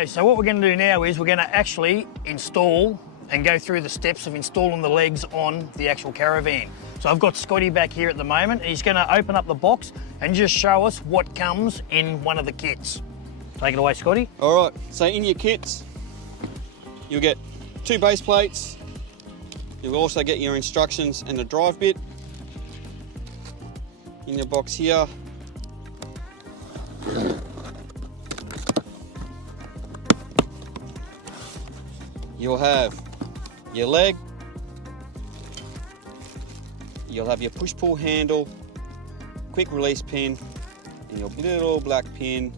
Okay, so what we're going to do now is we're going to actually install and go through the steps of installing the legs on the actual Caravan. So I've got Scotty back here at the moment. He's going to open up the box and just show us what comes in one of the kits. Take it away, Scotty. All right, so in your kits, you'll get 2 base plates. You'll also get your instructions and the drive bit. In your box here, you'll have your leg, you'll have your push-pull handle, quick release pin, and your little black pin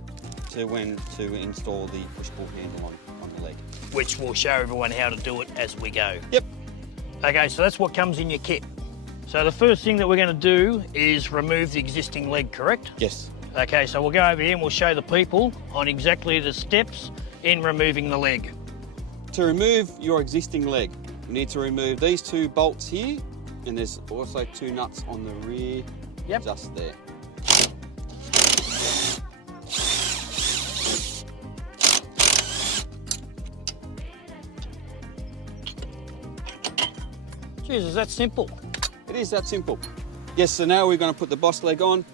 to install the push-pull handle on the leg. Which we'll show everyone how to do it as we go. Yep. Okay, so that's what comes in your kit. So the first thing that we're going to do is remove the existing leg, correct? Yes. Okay, so we'll go over here and we'll show the people on exactly the steps in removing the leg. To remove your existing leg, you need to remove these 2 bolts here, and there's also 2 nuts on the rear, just there. Jeez, is that simple? It is that simple. Yes, so now we're going to put the BOS leg on.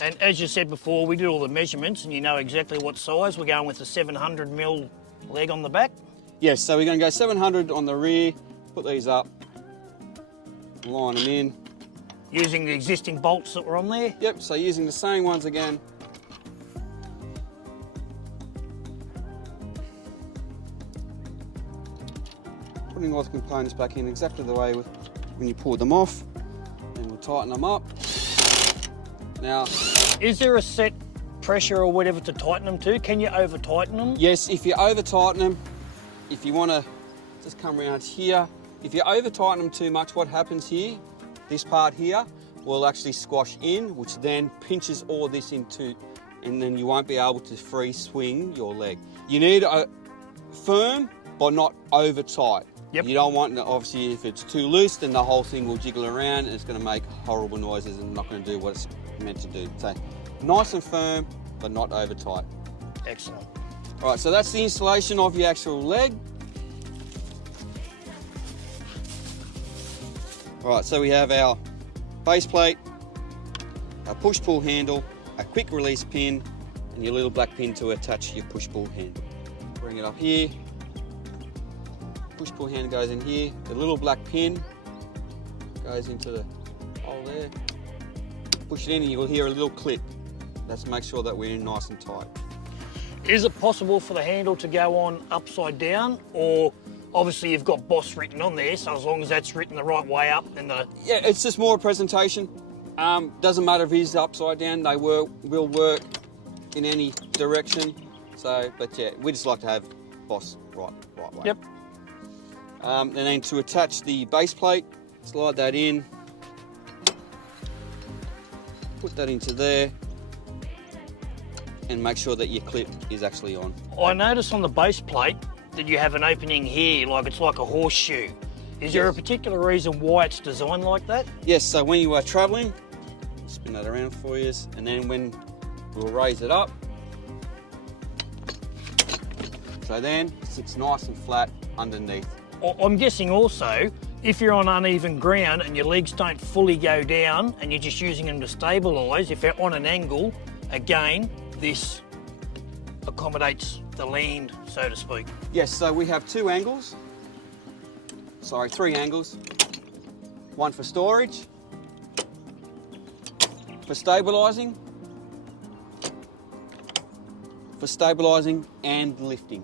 And as you said before, we did all the measurements and you know exactly what size. We're going with the 700mm leg on the back. Yes, so we're going to go 700 on the rear, put these up, line them in. Using the existing bolts that were on there? Yep, so using the same ones again. Putting all the components back in exactly the way when you pull them off, and we'll tighten them up. Now, is there a set pressure or whatever to tighten them to? Can you over tighten them? Yes, if you over tighten them, if you want to just come around here, if you over tighten them too much, what happens here, this part here will actually squash in, which then pinches all this into, and then you won't be able to free swing your leg. You need a firm, but not over tight. Yep. You don't want, obviously, if it's too loose, then the whole thing will jiggle around and it's going to make horrible noises and not going to do what it's meant to do. So nice and firm, but not over tight. Excellent. All right, so that's the installation of your actual leg. All right, so we have our base plate, a push-pull handle, a quick release pin, and your little black pin to attach your push-pull handle. Bring it up here. Push-pull handle goes in here. The little black pin goes into the hole there. Push it in and you'll hear a little clip. That's to make sure that we're in nice and tight. Is it possible for the handle to go on upside down, or obviously you've got BOS written on there, so as long as that's written the right way up, then the... Yeah, it's just more a presentation. Doesn't matter if he's upside down, they will work in any direction. So, but yeah, we just like to have BOS right way. Yep. And then to attach the base plate, slide that in, put that into there, and make sure that your clip is actually on. I noticed on the base plate that you have an opening here, like it's like a horseshoe. Is there a particular reason why it's designed like that? Yes, so when you are traveling, spin that around for you, and then when we'll raise it up, so then it sits nice and flat underneath. I'm guessing also, if you're on uneven ground and your legs don't fully go down and you're just using them to stabilise, if they're on an angle, again, this accommodates the land, so to speak. Yes, so we have 3 angles. One for storage, for stabilising and lifting.